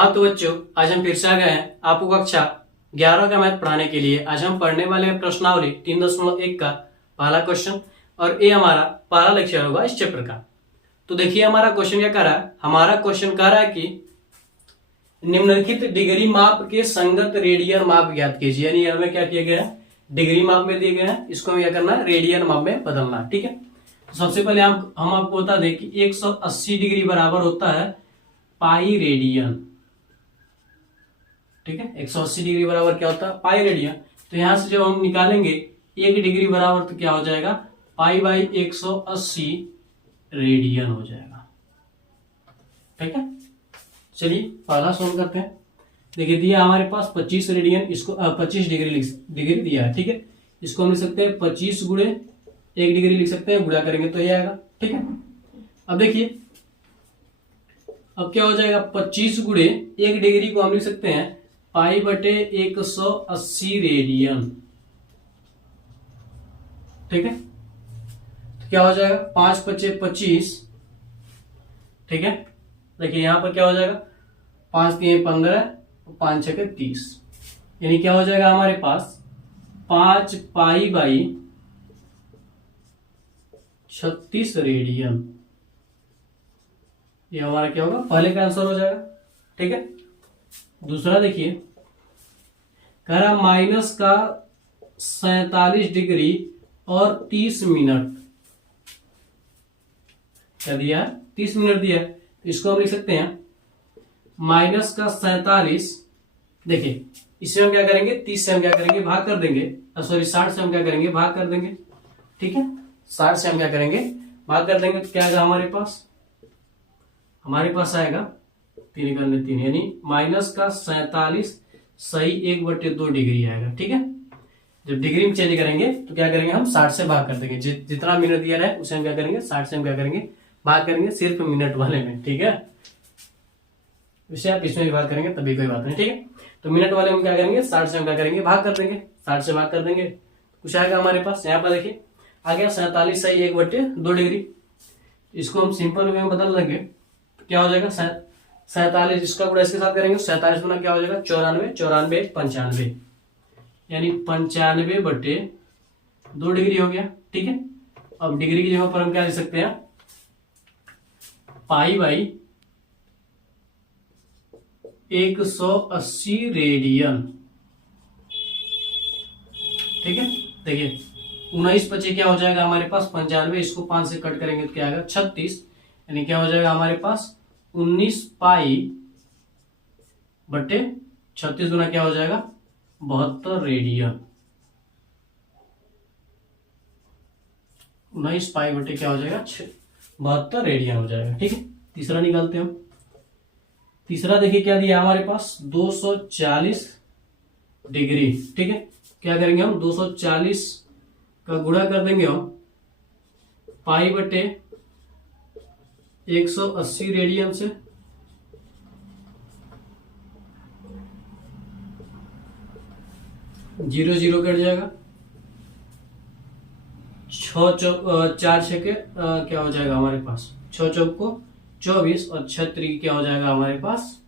हाँ तो बच्चों, आज हम फिर से आ गए हैं आपको कक्षा 11 का मैथ पढ़ाने के लिए। आज हम पढ़ने वाले हैं प्रश्नावली 3.1 का पहला क्वेश्चन, और ये हमारा पहला लेक्चर होगा इस चैप्टर का। तो देखिए हमारा क्वेश्चन क्या कर रहा है। हमारा क्वेश्चन कह रहा है कि निम्नलिखित डिग्री माप के संगत रेडियन माप ज्ञात कीजिए। यानी हमें क्या किया गया है, डिग्री माप में दिए गए हैं, इसको हमें क्या करना है, रेडियन माप में बदलना है। ठीक है, तो सबसे पहले हम आपको बता दें कि 180 डिग्री बराबर होता है पाई रेडियन। ठीक है, 180 डिग्री बराबर क्या होता है, पाई रेडियन। तो यहां से जब हम निकालेंगे 1 डिग्री बराबर, तो क्या हो जाएगा, पाई बाई 180 रेडियन हो जाएगा। ठीक है, चलिए पहला सॉल्व करते हैं। देखिए दिया हमारे पास 25 रेडियन, इसको 25 डिग्री दिया है। ठीक है, इसको हम लिख सकते हैं 25 गुणे 1 डिग्री लिख सकते हैं, गुणा करेंगे तो ये आएगा। ठीक है, अब देखिए अब क्या हो जाएगा, 25 गुणे 1 डिग्री को हम लिख सकते हैं पाई बटे 180 रेडियन। ठीक है, तो क्या हो जाएगा, 5 पचे 25। ठीक है, देखिए यहां पर क्या हो जाएगा, 5 3 15, 5 6 30, यानी क्या हो जाएगा हमारे पास 5 पाई बाई 36 रेडियन। ये हमारा क्या होगा, पहले का आंसर हो जाएगा। ठीक है, दूसरा देखिए कह रहा माइनस का 47 डिग्री और 30 मिनट क्या दिया है, 30 मिनट दिया है। तो इसको हम लिख सकते हैं माइनस का 47। देखिए इससे हम क्या करेंगे, 30 से हम क्या करेंगे, भाग कर देंगे, सॉरी 60 से हम क्या करेंगे, भाग कर देंगे। ठीक है, 60 से हम क्या करेंगे, भाग कर देंगे। तो क्या आएगा हमारे पास आएगा 3 करने 3, यानी माइनस का 47 सही 1/2 डिग्री आएगा। ठीक है, जब डिग्री में चेंज करेंगे तो क्या करेंगे, हम 60 से भाग कर देंगे। जितना मिनट दिया है उसे हम क्या करेंगे, 60 से हम क्या करेंगे, भाग करेंगे, सिर्फ मिनट वाले में। ठीक है, वैसे आप इसमें भी भाग करेंगे तभी कोई बात नहीं। ठीक है, तो मिनट वाले में क्या करेंगे, 60 से हम क्या करेंगे, भाग कर देंगे, 60 से भाग कर देंगे, कुछ आएगा हमारे पास। यहाँ पर देखिए आ गया 47 सही 1/2 डिग्री। इसको हम सिंपल वे में बदल देंगे तो क्या हो जाएगा, 47 इसका गुणा इसके साथ करेंगे, 47 गुना क्या हो जाएगा, 94, 94 95, यानी 95/2 डिग्री हो गया। ठीक है, अब डिग्री की जगह पर हम क्या लिख सकते हैं, पाई बाई 180 रेडियन। ठीक है, देखिए 19 बचे क्या हो जाएगा हमारे पास 95, इसको 5 से कट करेंगे तो क्या आएगा 36, यानी क्या हो जाएगा हमारे पास 19 पाई बटे 36 गुना क्या हो जाएगा 72 रेडियन। 19 पाई बटे क्या हो जाएगा 72 रेडियन हो जाएगा। ठीक है, तीसरा निकालते हैं हम। तीसरा देखिए क्या दिया हमारे पास, 240 डिग्री। ठीक है, क्या करेंगे हम, 240 का गुणा कर देंगे हम पाई बटे 180 रेडियन से। जीरो जीरो कट जाएगा, 4 छके क्या हो जाएगा हमारे पास, 6 चौक को 24 और 6 क्या हो जाएगा हमारे पास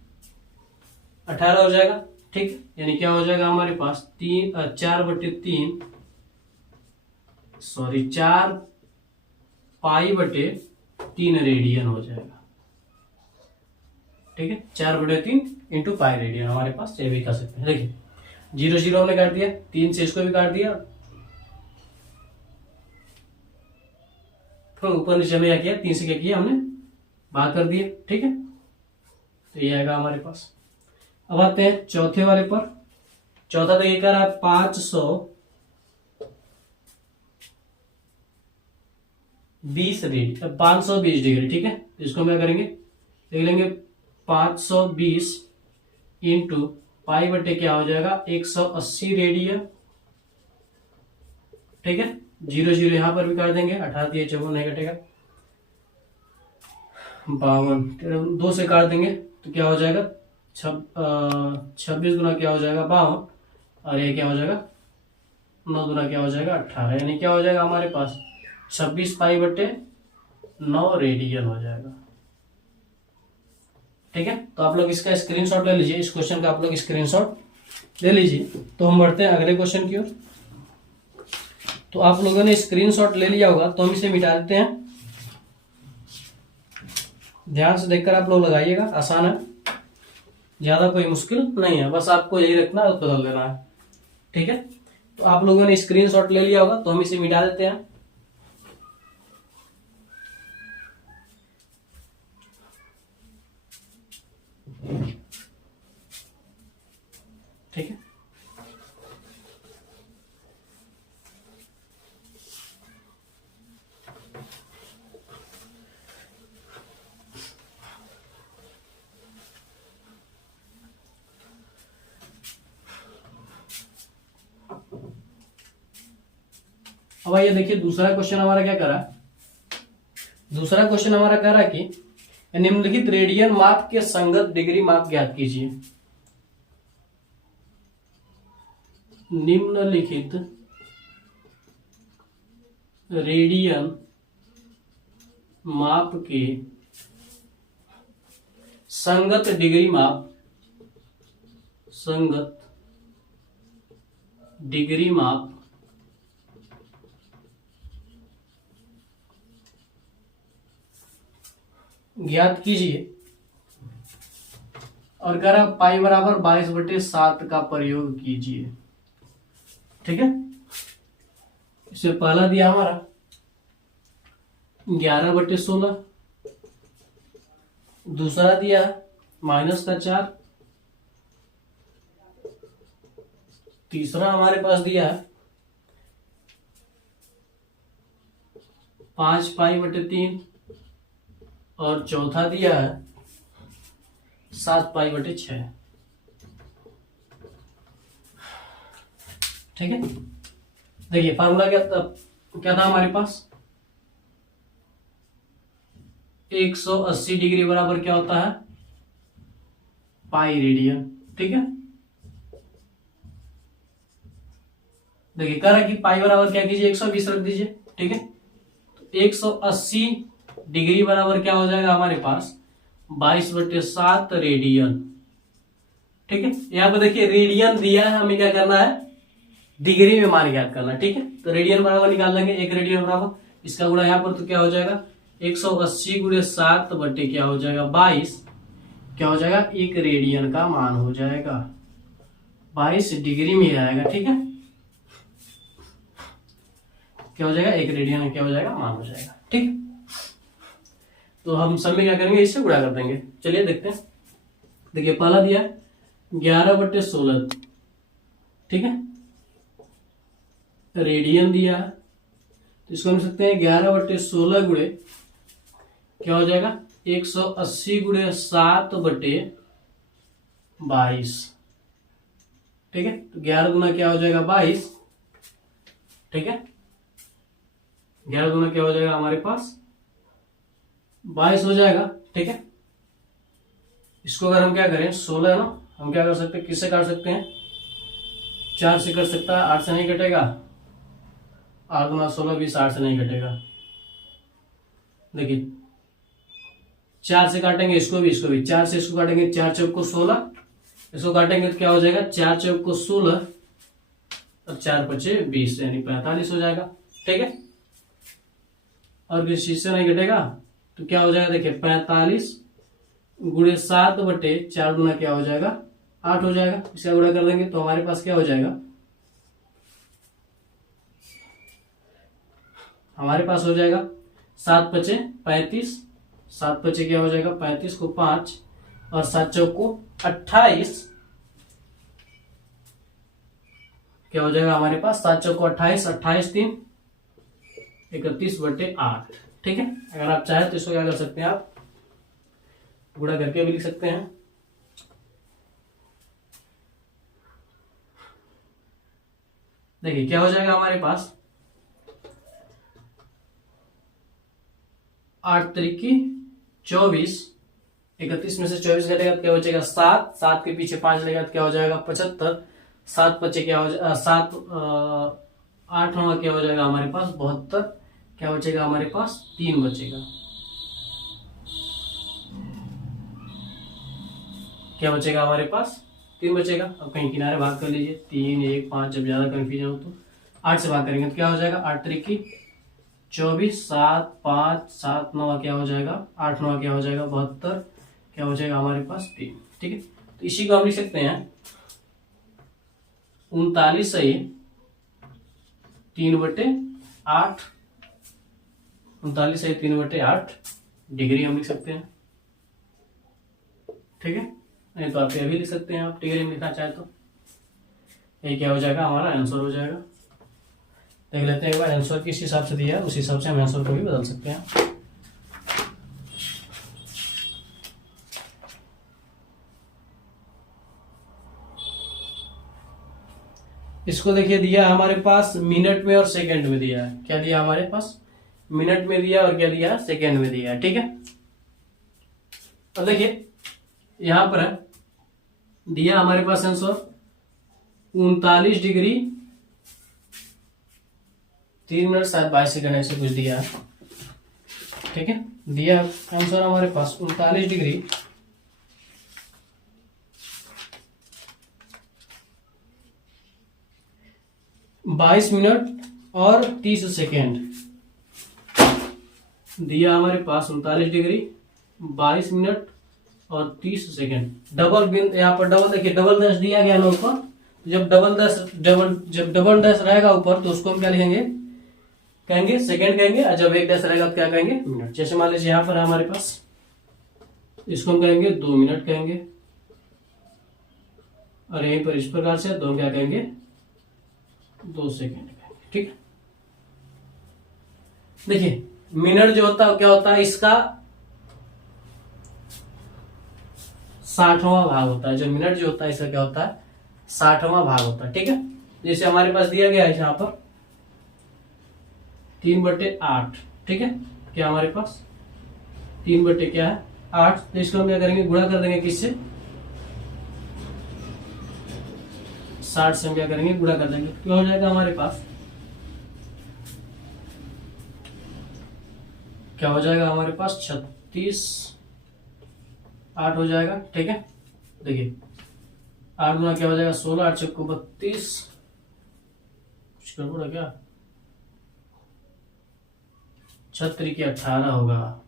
18 हो जाएगा। ठीक, यानी क्या हो जाएगा हमारे पास 4/3, सॉरी 4 पाई बटे 3 रेडियन हो जाएगा। ठीक है, 4/3 इंटू पाई रेडियन हमारे पास, ये भी कर सकते हैं। देखिए 0 0 हमने काट दिया, 3 से इसको भी काट दिया, फिर ऊपर नीचे में क्या किया, 3 से क्या किया हमने, भाग कर दिया। ठीक है, तो ये आएगा हमारे पास। अब आते हैं चौथे वाले पर। चौथा देखिए कर रहा है 520 डिग्री। ठीक है, इसको हम क्या करेंगे, देख लेंगे 520 इंटू पाई बटे क्या हो जाएगा 180 रेडियन। ठीक है, 0 0 यहां पर भी काट देंगे, 18 दिए 54 नहीं कटेगा, 52 2 से काट देंगे तो क्या हो जाएगा 26 गुना क्या हो जाएगा 52, और ये क्या हो जाएगा 9 गुना क्या हो जाएगा 18, यानी क्या हो जाएगा हमारे पास 26 पाई बटे 9 रेडियन हो जाएगा। ठीक है, तो आप लोग इसका स्क्रीनशॉट ले लीजिए, इस क्वेश्चन का आप लोग स्क्रीनशॉट ले लीजिए। तो हम बढ़ते हैं अगले क्वेश्चन की ओर। तो आप लोगों ने स्क्रीनशॉट ले लिया होगा, तो हम इसे मिटा देते हैं। ध्यान से देखकर आप लोग लगाइएगा, आसान है, ज्यादा कोई मुश्किल नहीं है, बस आपको यही रखना है, बदल देना है। ठीक है, तो आप लोगों ने स्क्रीनशॉट ले लिया होगा, तो हम इसे मिटा देते हैं। ठीक है, अब आइए देखिए दूसरा क्वेश्चन हमारा क्या कर रहा है। दूसरा क्वेश्चन हमारा कह रहा है कि निम्नलिखित रेडियन माप के संगत डिग्री माप ज्ञात कीजिए। निम्नलिखित रेडियन माप के संगत डिग्री माप, संगत डिग्री माप ज्ञात कीजिए, और कह रहा पाई बराबर 22/7 का प्रयोग कीजिए। ठीक है, इसमें पहला दिया हमारा 11/16, दूसरा दिया -4, तीसरा हमारे पास दिया 5π/3, और चौथा दिया है 7π/6। ठीक है, देखिए फार्मूला क्या था हमारे पास, 180 डिग्री बराबर क्या होता है, पाई रेडियन। ठीक है, देखिए कह रहा है कि पाई बराबर क्या कीजिए, 120 रख दीजिए। ठीक है, तो 180 डिग्री बराबर क्या हो जाएगा हमारे पास, 22/7 रेडियन। ठीक है, यहाँ पर देखिए रेडियन दिया है, हमें क्या करना है, डिग्री में मान ज्ञात करना है। ठीक है, तो रेडियन बराबर निकाल लेंगे, 1 रेडियन बराबर इसका गुणा यहाँ पर, तो क्या हो जाएगा 180 × 7 बटे क्या हो जाएगा 22, क्या हो जाएगा 1 रेडियन का मान हो जाएगा, 22 डिग्री में आएगा। ठीक है, क्या हो जाएगा 1 रेडियन क्या हो जाएगा मान हो जाएगा। ठीक, तो हम सब में क्या करेंगे, इससे गुणा कर देंगे। चलिए देखते हैं, देखिए पहला दिया 11/16, ठीक है, रेडियन दिया है, तो इसको हम सकते हैं 11/16 गुणे क्या हो जाएगा 180 × 7/22। ठीक है, तो 11 गुना क्या हो जाएगा 22। ठीक है, 11 गुना क्या हो जाएगा हमारे पास 22 हो जाएगा। ठीक है, इसको अगर हम क्या करें 16 ना, हम क्या कर सकते हैं, किससे काट सकते हैं, 4 से कर सकता है, 8 से नहीं कटेगा, 8 गुना 16 20, 8 से नहीं कटेगा। देखिए 4 से काटेंगे इसको भी, 4 से इसको काटेंगे, 4 चौक को 16, इसको काटेंगे तो क्या हो जाएगा 4 चौक को 16 और 4 पचे 20, यानी 45 हो जाएगा। ठीक है, और किसी चीज से नहीं घटेगा तो क्या हो जाएगा, देखिए 45 × 7/4 गुना क्या हो जाएगा 8 हो जाएगा। इसका गुणा कर देंगे तो हमारे पास क्या हो जाएगा, हमारे पास हो जाएगा 7 पचे 35, 7 पचे क्या हो जाएगा 35 को 5 और 7 चौक को 28, क्या हो जाएगा हमारे पास 7 चौक को 28, 28 3 31/8। ठीक है, अगर आप चाहे तो इसको क्या कर सकते हैं, आप गुणा करके भी लिख सकते हैं। देखिए क्या हो जाएगा हमारे पास 8 त्रिकी 24, 31 में से 24 घटेगा तो क्या हो जाएगा 7, 7 के पीछे 5 लगेगा तो क्या हो जाएगा 75, 7 पचे क्या हो जाएगा 7 8 नवा क्या हो जाएगा हमारे पास 72, क्या बचेगा हमारे पास 3 बचेगा। क्या बचेगा हमारे पास, 3 बचेगा। अब कहीं किनारे भाग कर लीजिए, 3, 1, 5, जब ज्यादा कंफ्यूजन हो तो 8 से भाग करेंगे तो क्या हो जाएगा, 8 त्रिकी 24, 7, 5, 7, 9 क्या हो जाएगा, 8, 9 क्या हो जाएगा 72, क्या हो जाएगा हमारे पास 3। ठीक है, तो इसी को हम लिख सकते हैं 39 सही 3/8, 39 सही 3/8 डिग्री हम लिख सकते हैं। ठीक है, नहीं तो आप ये भी लिख सकते हैं, आप डिग्री में लिखना चाहे तो। ये क्या हो जाएगा, हमारा आंसर हो जाएगा। देख लेते हैं एक बार आंसर किस हिसाब से दिया है, उस हिसाब से हम आंसर को भी बदल सकते हैं। इसको देखिए दिया हमारे पास मिनट में और सेकंड में दिया है। क्या दिया हमारे पास, मिनट में दिया और क्या दिया, सेकंड में दिया है। ठीक है, तो देखिए यहां पर है दिया हमारे पास आंसर 39 डिग्री 3 मिनट शायद 22 सेकंड ऐसे कुछ दिया है। ठीक है, दिया आंसर हमारे पास 39 डिग्री 22 मिनट और 30 सेकेंड दिया हमारे पास 39 डिग्री 22 मिनट और 30 सेकेंड। डबल बिन यहाँ पर डबल देखिए, डबल डैश दिया गया ना ऊपर, जब डबल डैश रहेगा ऊपर तो उसको हम क्या लिखेंगे, कहेंगे सेकेंड कहेंगे, और जब एक डैश रहेगा तो क्या कहेंगे, मिनट। जैसे मान लीजिए यहाँ पर है हमारे पास, इसको हम कहेंगे 2 मिनट कहेंगे, और यहीं पर इस प्रकार से तो हम क्या कहेंगे 2 सेकेंड कहेंगे। ठीक है, देखिए मिनट जो होता है क्या होता है, इसका 60वां भाग होता है। जो मिनट जो होता है इसका क्या होता है, 60वां भाग होता है। ठीक है, जैसे हमारे पास दिया गया है यहाँ पर 3/8। ठीक है, क्या हमारे पास 3 बटे क्या है 8, तो इसको हम क्या करेंगे, गुणा कर देंगे किससे, 60 से हम क्या करेंगे, गुणा कर देंगे। क्या हो जाएगा हमारे पास, क्या हो जाएगा हमारे पास 36 8 हो जाएगा। ठीक है, देखिए 8 गुना क्या हो जाएगा 16, 8 चौको 32, कुछ गड़बड़ है क्या, 36 के 18 होगा।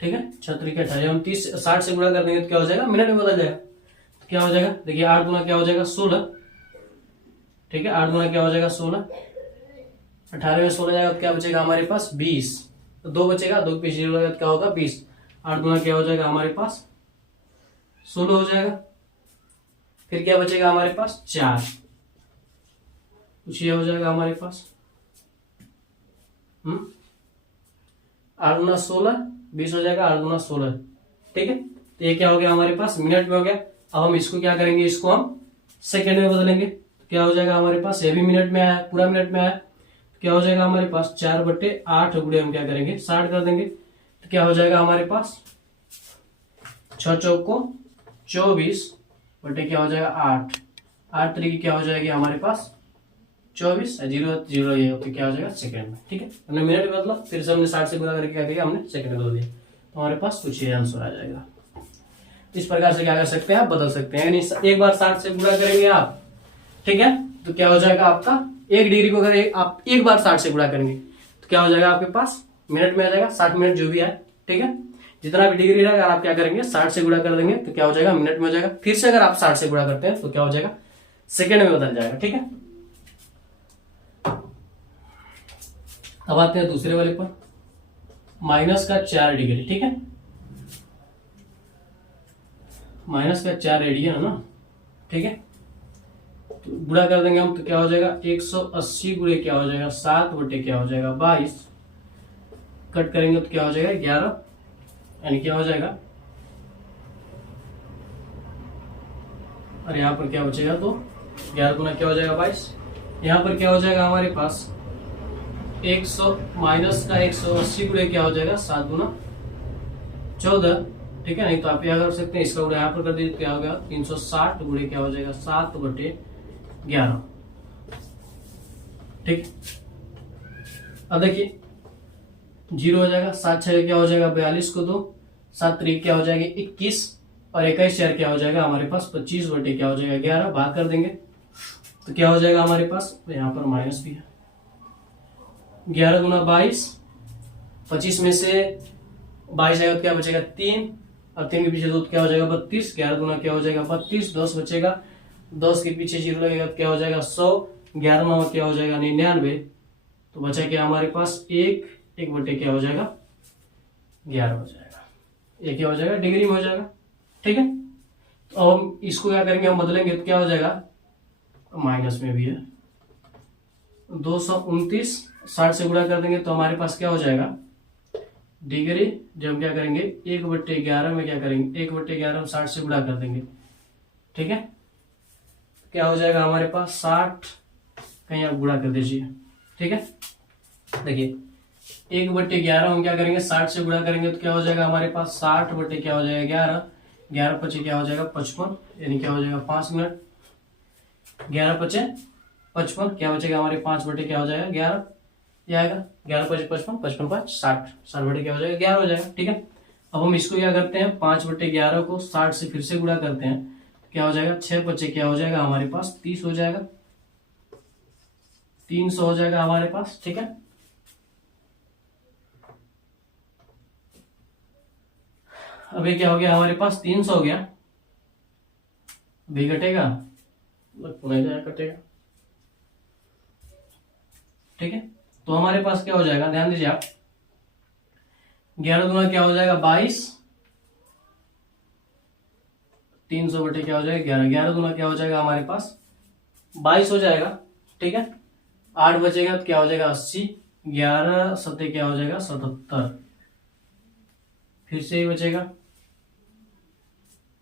ठीक है, 36 के 18, हम 60 से गुणा कर देंगे तो क्या हो जाएगा, मिनट में बदल जाएगा। तो क्या हो जाएगा, देखिए 8 गुना क्या हो जाएगा 16। ठीक है, 8 गुना क्या हो जाएगा 16, 18 में 16 जाएगा तो क्या बचेगा हमारे पास 20, तो 2 बचेगा, 2 पे 0 लगेगा तो क्या होगा 20। 8 गुना क्या हो जाएगा हमारे पास 16 हो जाएगा। फिर क्या बचेगा हमारे पास 4, कुछ ये हो जाएगा हमारे पास 8 गुना 16 20 हो जाएगा, 8 गुना 16। ठीक है, तो ये क्या हो गया हमारे पास, मिनट में हो गया। अब हम इसको क्या करेंगे, इसको हम सेकेंड में बदलेंगे। तो क्या हो जाएगा हमारे पास, ये भी मिनट में आया, पूरा मिनट में आया, तो क्या हो जाएगा हमारे पास 4/8 गुणे हम क्या करेंगे 60 कर देंगे। तो क्या हो जाएगा हमारे पास 6 चौको 24 बटे क्या हो जाएगा 8, 8 तरीके क्या हो जाएगी हमारे पास 24, 0 0 ये होती क्या हो जाएगा सेकंड में। ठीक है, हमने मिनट में बदला, फिर से हमने 60 से गुणा करके क्या किया, हमने सेकंड में बदल दिया, तो हमारे पास कुछ ये आंसर आ जाएगा। इस प्रकार से क्या कर सकते हैं आप, बदल सकते हैं। यानी एक बार 60 से गुणा करेंगे आप, ठीक है, तो क्या हो जाएगा आपका 1 डिग्री को अगर आप एक बार 60 से गुणा करेंगे तो क्या हो जाएगा आपके पास मिनट में आ जाएगा 60 मिनट जो भी आए। ठीक है, जितना भी डिग्री रहेगा आप क्या करेंगे 60 से गुणा कर देंगे तो क्या हो जाएगा मिनट में हो जाएगा। फिर से अगर आप 60 से गुणा करते हैं तो क्या हो जाएगा सेकंड में बदल जाएगा। ठीक है, अब आते हैं दूसरे वाले पर, -4 डिग्री। ठीक है, -4 रेडियन है ना। ठीक है, तो गुणा कर देंगे हम तो क्या हो जाएगा 180 गुणे क्या हो जाएगा 7 बटे क्या हो जाएगा 22, कट करेंगे तो क्या हो जाएगा 11, यानी क्या हो जाएगा, और यहाँ पर क्या बचेगा तो 11 गुना क्या हो जाएगा 22। यहाँ पर क्या हो जाएगा हमारे पास 180 गुणे क्या हो जाएगा 7 गुना 14। ठीक है, नहीं तो आप क्या कर सकते हैं, इसका गुणा यहाँ पर कर दीजिए क्या हो गया 360 गुणे क्या हो जाएगा 7 बटे 11। ठीक, अब देखिए 0 हो जाएगा, 7 6 क्या हो जाएगा 42 को 2, 7 3 क्या हो जाएगा 21, और 21 क्या हो जाएगा हमारे पास 25 बटे क्या हो जाएगा 11, भाग कर देंगे तो क्या हो जाएगा हमारे पास, तो यहाँ पर माइनस भी है। 11 दूना 22, 25 में से 22 आएगा तो क्या बचेगा 3, और 3 के पीछे 2 क्या हो जाएगा 32, 11 दूना क्या हो जाएगा 32, 10 बचेगा, 10 के पीछे 0 लगेगा तो क्या हो जाएगा 100, 11 में क्या हो जाएगा 99, तो बचा क्या हमारे पास 1 बटे क्या हो जाएगा 11 हो जाएगा, ये क्या हो जाएगा डिग्री में हो जाएगा। ठीक है, तो अब हम इसको क्या करेंगे, हम बदलेंगे तो क्या हो जाएगा, माइनस में भी है 229, 60 से गुणा कर देंगे तो हमारे पास क्या हो जाएगा डिग्री। जब हम क्या करेंगे 1/11 में क्या करेंगे 1/11 में 60 से गुणा कर देंगे। ठीक है, क्या हो जाएगा हमारे पास 60, कहीं आप गुणा कर दीजिए। ठीक है, देखिए 1/11 हम क्या करेंगे 60 से गुणा करेंगे तो क्या हो जाएगा हमारे पास 60 बटे क्या हो जाएगा 11, 11 पचे क्या हो जाएगा 55, यानी क्या हो जाएगा 5 मिनट, 11 पचे 55, क्या बचेगा हमारे 5 बटे क्या हो जाएगा 11, ये आएगा 11 पचे 55, 55 5 60, 60 बटे क्या हो जाएगा 11 हो जाएगा। ठीक है, अब हम इसको क्या करते हैं 5/11 को 60 से फिर से गुणा करते हैं तो क्या हो जाएगा 6 बचे क्या हो जाएगा हमारे पास 30 हो जाएगा, 300 हो जाएगा हमारे पास। ठीक है, अभी क्या हो गया हमारे पास 300 हो गया, अभी घटेगा पुनः जाएगा कटेगा। ठीक है, तो हमारे पास क्या हो जाएगा ध्यान दीजिए आप, 11 दूना क्या हो जाएगा 22, 300 बटे क्या हो जाएगा 11, 11 दूना क्या हो जाएगा हमारे पास 22 हो जाएगा। ठीक है, 8 बचेगा तो क्या हो जाएगा 80, 11 सत्ते क्या हो जाएगा 77, फिर से ही बचेगा,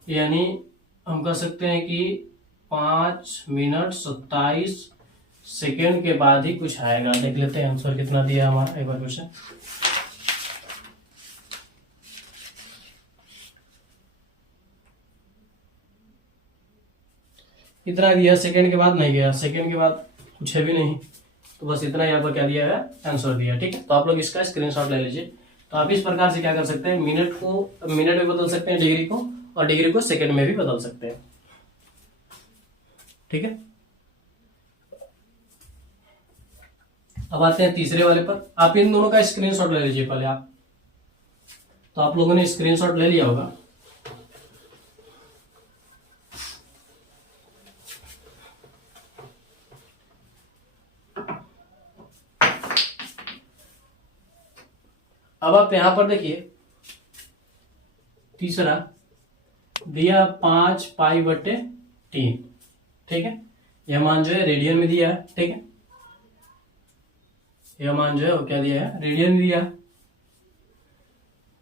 यानी हम कह सकते हैं कि 5 मिनट 27 सेकेंड के बाद ही कुछ आएगा। देख लेते हैं आंसर कितना दिया हमारा, एक बार क्वेश्चन कितना दिया, सेकेंड के बाद नहीं गया, सेकेंड के बाद कुछ है भी नहीं, तो बस इतना यहाँ पर क्या दिया है आंसर दिया। ठीक है, तो आप लोग इसका स्क्रीनशॉट ले लीजिए। तो आप इस प्रकार से क्या कर सकते हैं, मिनट को मिनट में बदल सकते हैं डिग्री को, और डिग्री को सेकेंड में भी बदल सकते हैं। ठीक है, अब आते हैं तीसरे वाले पर। आप इन दोनों का स्क्रीनशॉट ले लीजिए पहले आप, तो आप लोगों ने स्क्रीनशॉट ले लिया होगा। अब आप यहां पर देखिए तीसरा दिया 5 पाई बटे 3। ठीक है, यह मान जो है रेडियन में दिया है। ठीक है, यह मान जो है वो क्या दिया है रेडियन में दिया है।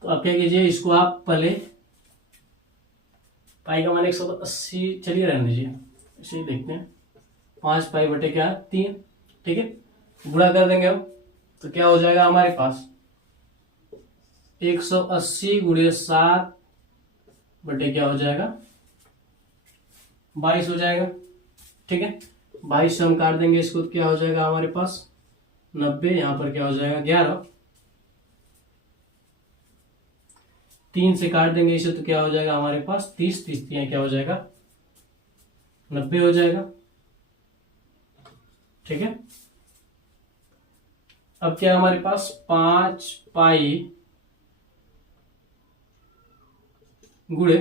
तो आप क्या कीजिए, इसको आप पहले पाई का मान 180, चलिए रहने दीजिए, इसे देखते हैं 5 पाई बटे क्या 3। ठीक है, गुणा कर देंगे हम तो क्या हो जाएगा हमारे पास 180 गुणे 7 बटे क्या हो जाएगा 22 हो जाएगा। ठीक है, 22 से हम काट देंगे इसको तो क्या हो जाएगा हमारे पास 90, यहां पर क्या हो जाएगा 11, 3 से काट देंगे इसे तो क्या हो जाएगा हमारे पास 30, 30 यहाँ क्या हो जाएगा 90 हो जाएगा। ठीक है, अब क्या हमारे पास 5 पाई गुणे,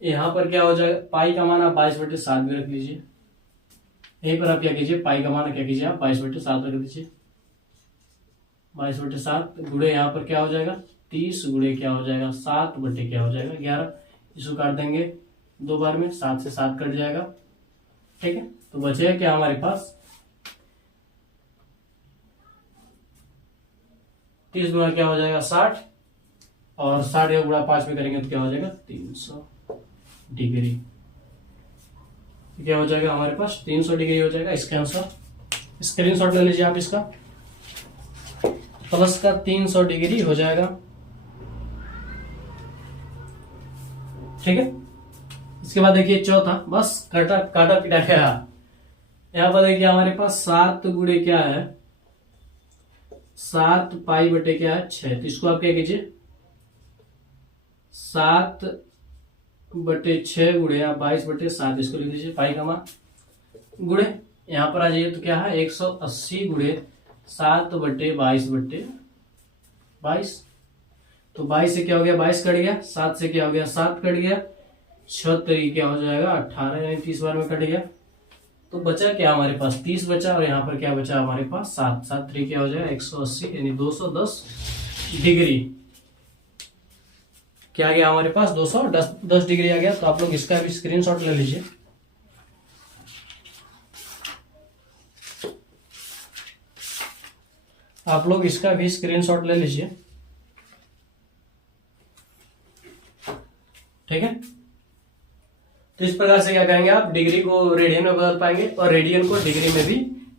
यहां पर क्या हो जाएगा पाई का मान आप 22/7 भी रख लीजिए, यहीं पर आप क्या कीजिए पाई का मान क्या कीजिए आप 22/7 रख दीजिए, 22/7 गुणे यहाँ पर क्या हो जाएगा 30 गुणे क्या हो जाएगा 7 बटे क्या हो जाएगा 11, इसको काट देंगे 2 बार में, 7 से 7 कट जाएगा। ठीक है, तो बचेगा क्या हमारे पास 30 गुणा क्या हो जाएगा 60, और 60 का गुणा 5 में करेंगे तो क्या हो जाएगा 300 डिग्री। क्या हो जाएगा हमारे पास 300 डिग्री हो जाएगा। इसका आंसर स्क्रीनशॉट ले लीजिए आप इसका, प्लस का 300 डिग्री हो जाएगा। ठीक है, इसके बाद देखिए चौथा, बस काटा काटा पिटा गया। यहां पर देखिए हमारे पास 7 गुणे क्या है 7 पाई बटे क्या है 6, तो इसको आप क्या कीजिए 7/6 गुड़े आप 22/7, इसको लिख लीजिए पाई का मान गुड़े यहाँ पर आ जाइए तो क्या है 180 गुड़े 7/22/22। तो 22 से क्या हो गया 22 कट गया, 7 से क्या हो गया 7 कट गया, 6 तरीके क्या हो जाएगा 18, यानी 30 बार में कट गया। तो बचा क्या हमारे पास 30 बचा, और यहाँ पर क्या बचा हमारे पास 7, 7 तरीके क्या हो जाएगा 180 यानी 210 डिग्री। क्या आ गया हमारे पास 210 डिग्री आ गया। तो आप लोग इसका भी स्क्रीनशॉट ले लीजिए। आप लोग इसका भी स्क्रीनशॉट ले लीजिए, ठीक है। तो इस प्रकार से क्या करेंगे आप डिग्री को रेडियन में बदल पाएंगे और रेडियन को डिग्री में भी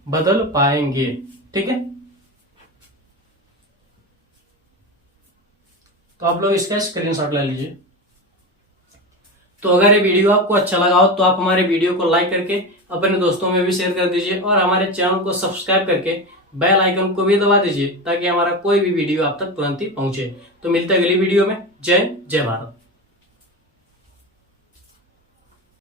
बदल पाएंगे, ठीक है। तो आप लोग इसका स्क्रीनशॉट ले लीजिए। तो अगर ये वीडियो आपको अच्छा लगा हो तो आप हमारे वीडियो को लाइक करके अपने दोस्तों में भी शेयर कर दीजिए और हमारे चैनल को सब्सक्राइब करके बेल आइकन को भी दबा दीजिए ताकि हमारा कोई भी वीडियो आप तक तुरंत ही पहुंचे। तो मिलते हैं अगली वीडियो में। जय हिंद, जय भारत।